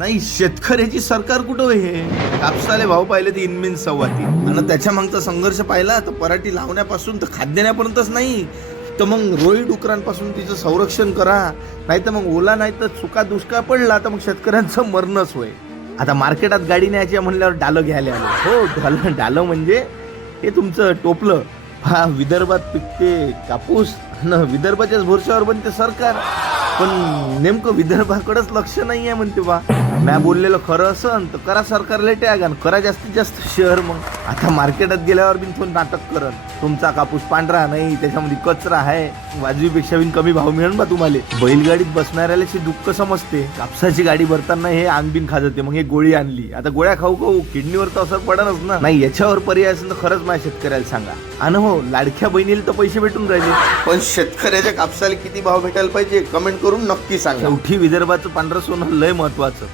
नाही शेतकऱ्याची सरकार कुठं होय हे कापसाले भाव पाहिले ते इनमिन सव्वाती. आणि त्याच्या मागचा संघर्ष पाहिला तर पराठी लावण्यापासून तर खाद्याण्यापर्यंतच नाही. तर मग रोई डुकरांपासून तिचं संरक्षण करा. नाही तर मग ओला नाही तर चुका दुष्काळ पडला तर मग शेतकऱ्यांचं मरणच होय. आता मार्केटात गाडी न्यायची म्हणल्यावर डालं घ्यायला हो डालं डालं म्हणजे हे तुमचं टोपलं. हा विदर्भात पिकते कापूस न विदर्भाच्याच भरशावर बनते सरकार. पण नेमकं विदर्भाकडेच लक्ष नाही आहे म्हणते बा. मॅ बोललेलं खरं असन तर करा सरकारला टॅग आणि करा जास्तीत जास्त शहर मग. आता मार्केटात गेल्यावर बिन तो नाटक करन. तुमचा कापूस पांढरा नाही त्याच्यामध्ये कचरा आहे. वाजवीपेक्षा बिन कमी भाव मिळेल बा तुम्हाला. बैलगाडीत बसणाऱ्याला दुःख समजते. कापसाची गाडी भरताना हे अंग बिन खाजते मग हे गोळी आणली. आता गोळ्या खाऊ खाऊ किडनीवर तर असर पडणच ना. नाही याच्यावर पर्याय असेल तर खरंच माझ्या शेतकऱ्याला सांगा. आणि हो लाडक्या बहिणीला तर पैसे भेटून राहिले. पण शेतकऱ्याच्या कापसाला किती भाव भेटायला पाहिजे? कमेंट करून नक्की सांगा. शेवटी विदर्भाचं पांढरं सोनं लय महत्वाचं.